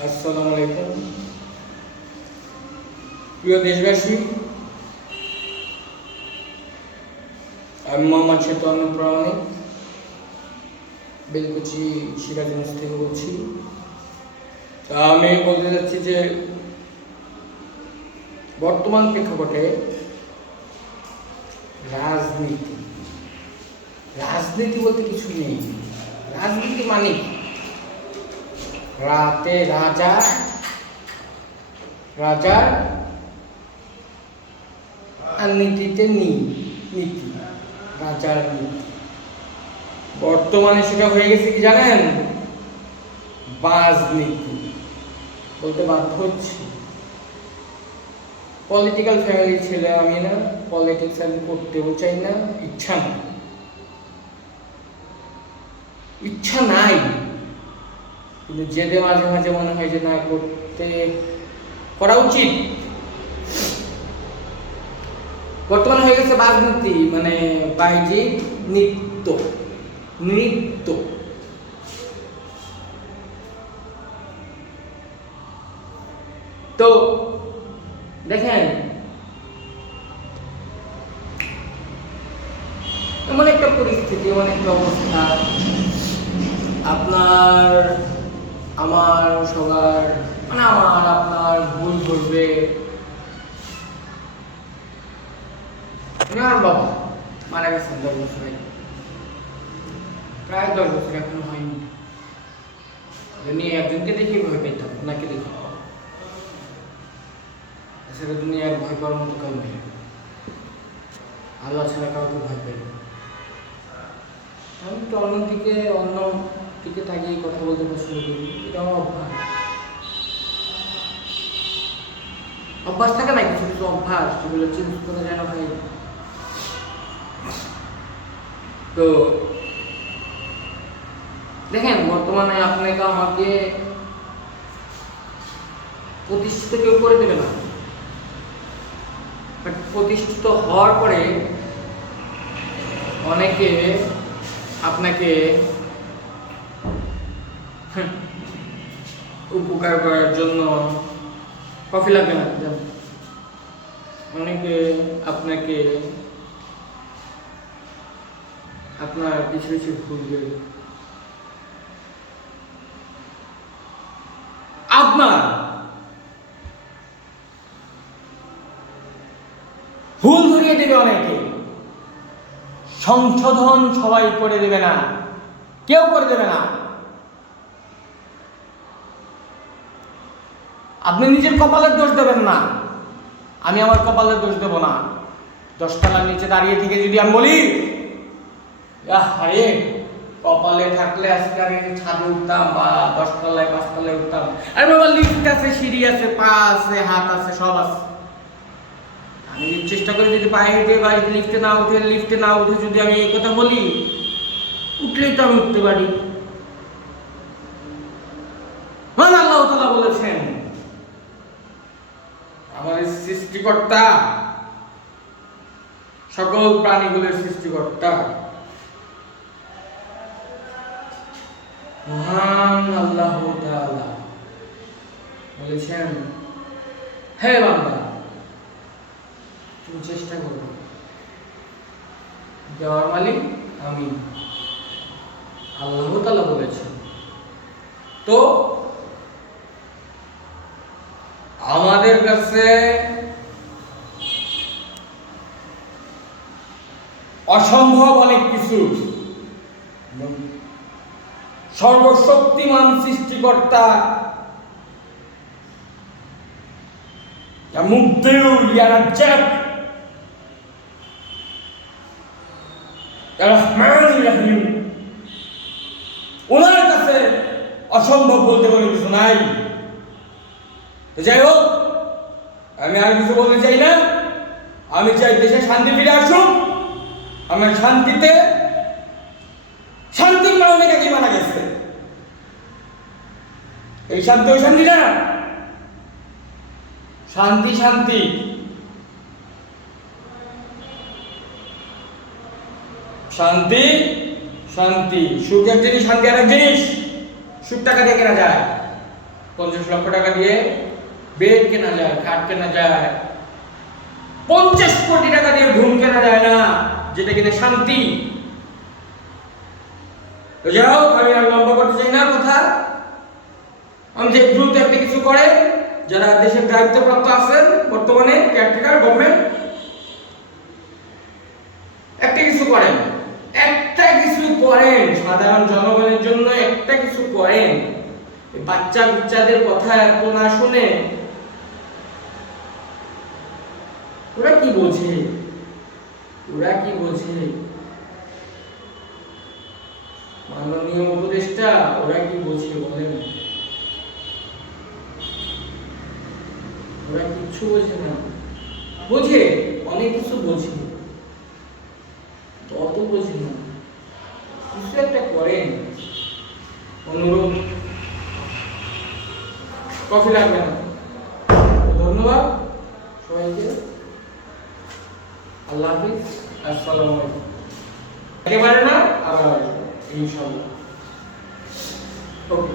আসসালামু আলাইকুম প্রিয় দেশবাসী, আমি মোহাম্মদ শেতান প্রামাণিক বেলকুচি সিরাজগঞ্জ থেকে বলছি। তা আমি বলতে যাচ্ছি যে বর্তমান প্রেক্ষাপটে রাজনীতি রাজনীতি বলতে কিছু নেই। রাজনীতি মানে রাতে রাজার আর নীতিতে নীতি, রাজার নীতি। বর্তমানে সেটা হয়ে গেছে কি জানেন? রাজনীতি বলতে বাধ্য হচ্ছি। পলিটিক্যাল ফ্যামিলির ছেলে আমি না, পলিটিক্স আমি করতেও চাই না, ইচ্ছা নাই, কিন্তু যেতে মাঝে মাঝে মনে হয় যে না করা উচিত। বর্তমানে হয়ে গেছে রাজনীতি মানে বাহ্যিক নৃত্য। তো দেখেন, এমন একটা পরিস্থিতি, এমন একটা অবস্থা, আপনার আমার সবার মানে আমার আপনার ভুল করবে। আমার বাবা মারা গেছেন 10 বছর আগে, প্রায় 10 বছর এখনো হয়নি। দুনিয়া একজনকে দেখে ভয় পেতাম, ওনাকে দেখে। এছাড়া দুনিয়ার ভয় পাওয়ার মতো কেউ নেই, আল্লাহ ছাড়া কাউকে ভয় পাই না। আমি তো অন্য দিকে তাকিয়ে কথা বলতে পছন্দ করি, এটা আমার অভ্যাস থাকে না, কিছু কিছু অভ্যাস যেগুলো চেঞ্জ করা যায় না ভাই। তো দেখেন, বর্তমানে আপনাকে আমাকে প্রতিষ্ঠিত কেউ করে দেবে না, বাট প্রতিষ্ঠিত হওয়ার পরে অনেকে আপনাকে উপকার করার জন্য কফি লাগবে না, অনেকে আপনাকে আপনার পিছু ঘুরবে। আপনার ভুল ধরিয়ে দেবে অনেকে, সংশোধন সবাই করে দেবে না, কেউ করে দেবে না। আপনি নিজের কপালের দোষ দেবেন না, আমি আমার কপালের দোষ দেব না। 10 তলার নিচে দাঁড়িয়ে থেকে যদি আমি বলি আরে কপালে থাকলে আজকে আমি ছাদে উঠতাম বা 10 তলায় 5 তলায় উঠতাম। আরে বাবা, লিফট আছে, সিঁড়ি আছে, পা আছে, হাত আছে, সব আছে। আমি চেষ্টা করি যদি পায়ে হেঁটে বা লিফটে না উঠে যদি আমি এই কথা বলি, উঠলেই তো আমি উঠতে পারি। আল্লাহ তাআলা বলেছেন, আমাদের সৃষ্টিকর্তা, সকল প্রাণীগুলোর সৃষ্টিকর্তা মহান আল্লাহ তাআলা বলেছেন, হে বান্দা, তুমি চেষ্টা করো, দেওয়ার মালিক আমি। আল্লাহ তাআলা বলেছেন। তো আমাদের কাছে অসম্ভব অনেক কিছু, সর্বশক্তিমান সৃষ্টিকর্তা ওনার কাছে অসম্ভব বলতে কোনো কিছু নাই। যাই হোক, আমি আর কিছু বলতে চাই না। আমি চাই দেশে শান্তি ফিরে আসুক। আমার শান্তির কারণে কাকে মারা গেছে, এই শান্তি ওই শান্তি না, শান্তি সুখ এক জিনিস, শান্তি আর এক জিনিস। সুখ টাকা দিয়ে কেনা যায়, 50 লক্ষ টাকা দিয়ে বেড কেনা যায়, খাট কেনা যায়, 50 কোটি টাকা দিয়ে ঘুম কেনা যায় না, যেটা কিনা শান্তি। যাও, আমি আর লম্বা করতে চাই না কথা। আমি যে দ্রুত একটা কিছু করে, যারা দেশের দায়িত্বপ্রাপ্ত আছেন বর্তমানে, কেয়ারটেকার গভর্নমেন্ট, একটা কিছু করেন, একটা কিছু করেন সাধারণ জনগণের জন্য, একটা কিছু করেন। বাচ্চাদের কথা এত না শুনে ওরা কি বোঝে, ওরা কি বোঝে? মাননীয় উপদেষ্টা, ওরা কি বোঝে বলেন? ওরা কিচ্ছু বোঝে না। বোঝে, অনেক কিছু বোঝে, অত বোঝে না। কিছু একটা করেন, অনুরোধ। কফি লাগবে না। ধন্যবাদ সবাইকে। আল্লাহ হাফিজ, আসসালামু আলাইকুম। একেবারে না, আবার ইনশাআল্লাহ। ওকে।